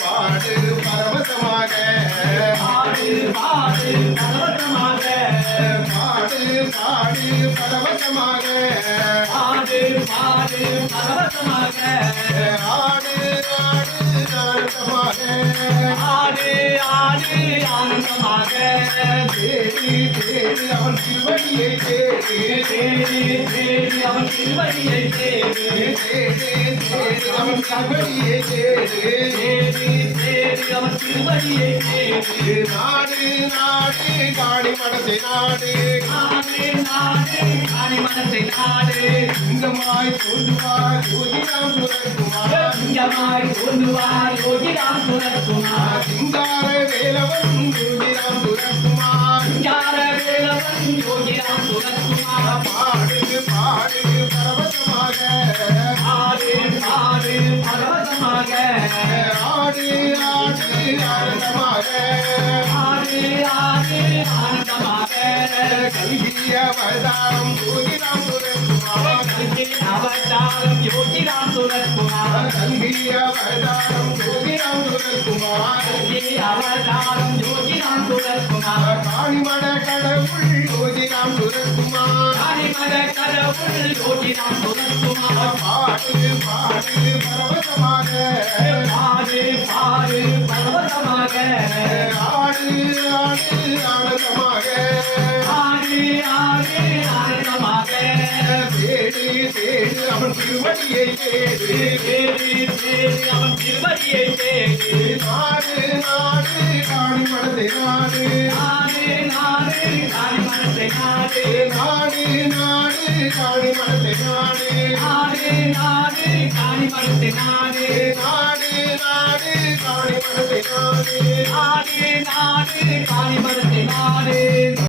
பாடு பரவசமாக பாடு பரவசமாக பாடு பரவசமாக ஆடு ஆனந்தமாக ஆனந்தமாக தேடி அவன் திருவடியை தேடி அவன் திருவடியை தேடி அவன் திருவடியை தேடி அவன் திருவடியை தேடி நாடு நாடு காணி மனசை நாடு காணி மனசை நாடு சிங்கமாய் தோன்றுவார் யோகிராம் சுரக்குமார் சிங்கமாய் தோன்றுவார் யோகிராம் சுரக்குமார் சிங்கார வேலவன் யோகிராம் சுரக்குமார் சிங்கார வேலவன் யோகிராம் சுரக்குமார் பாடு பாடு பரவசமாக ஆடு ஆடு பரவசமாக ஆடு ஆடு ஆனந்தமாக ஆடு ஆடு ஆனந்தமாக கல்கிய அவதாரம் யோகிராம் சுரக்குமார் அவதாரம் யோகிராம் சுரக்குமார் கல்கிய அவதாரம் யோகிராம் சுரக்குமார் அவதாரம் யோகிராம் சுரக்குமார் காணிமட கடவுள் யோகிராம் சுரக்குமார் காணிமட கடவுள் யோகிராம் சுரக்குமார் பாடு பாடு பரவசமாக பாடு பாடு பரவசமாக ஆடு ஆடு ஆனந்தமாக ஆடு ஆடு ஆனந்தமாக தேடி தேடி அவன் திருவடியை தேடி அவன் திருவடியை தேடி நாடு நாடு காணி மனத்தை நாடு நாடு காணி மனத்தை நாடு நாடு நாடு காணி மனத்தை நாடு நாடு காணி மனத்தை நாடு நாடு நாடு காணி மனத்தை நாடு நாடு காணி மனத்தை நாடு